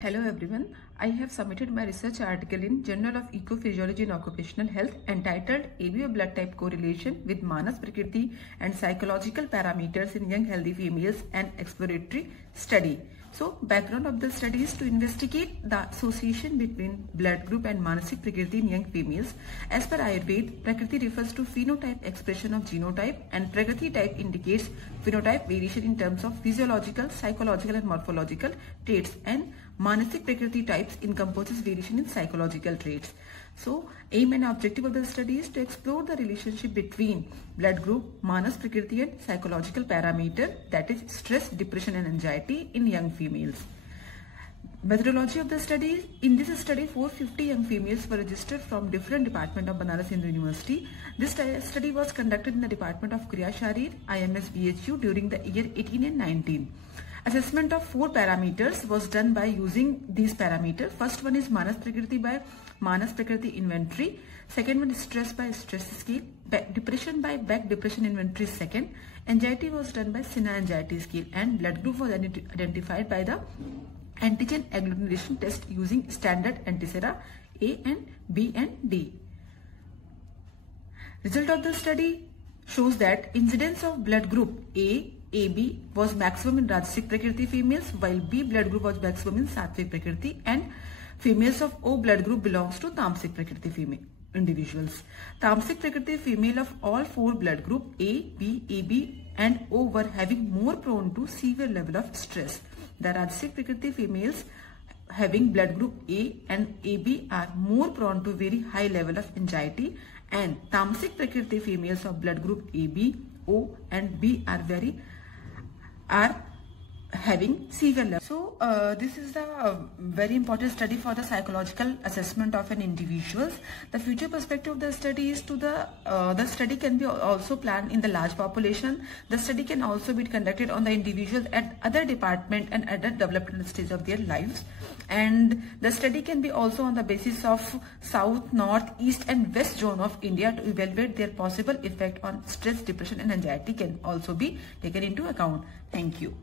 Hello everyone, I have submitted my research article in Journal of Ecophysiology and Occupational Health entitled ABO blood type correlation with Manas Prakriti and psychological parameters in young healthy females, an exploratory study. So background of the study is to investigate the association between blood group and Manasik Prakriti in young females. As per Ayurveda, Prakriti refers to phenotype expression of genotype and Prakriti type indicates phenotype variation in terms of physiological, psychological and morphological traits, and Manasik Prakriti types encompasses variation in psychological traits. So, aim and objective of the study is to explore the relationship between blood group, Manas Prakriti and psychological parameter, that is stress, depression and anxiety in young females. Methodology of the study: in this study 450 young females were registered from different departments of Banaras Hindu University. This study was conducted in the department of Kriya Sharir, IMS BHU during the year 18 and 19. Assessment of 4 parameters was done by using these parameters. First one is Manas Prakriti by Manas Prakriti inventory. Second one is stress by stress scale. Depression by Beck depression inventory second. Anxiety was done by Sinha anxiety scale, and blood group was identified by the antigen agglutination test using standard Antisera A and B and D. Result of the study shows that incidence of blood group AB was maximum in Rajasic Prakriti females, while B blood group was maximum in Sattvic Prakriti, and females of O blood group belongs to Tamasic Prakriti female individuals. Tamasic Prakriti female of all 4 blood group A, B, AB and O were having more prone to severe level of stress. The Rajasic Prakriti females having blood group A and AB are more prone to very high level of anxiety, and Tamasic Prakriti females of blood group AB, O and B are having severe level. So this is the very important study for the psychological assessment of an individuals. The future perspective of the study is to the study can be also planned in the large population. The study can also be conducted on the individuals at other department and other developmental stage of their lives, and the study can be also on the basis of south, north, east and west zone of India to evaluate their possible effect on stress, depression and anxiety can also be taken into account. Thank you.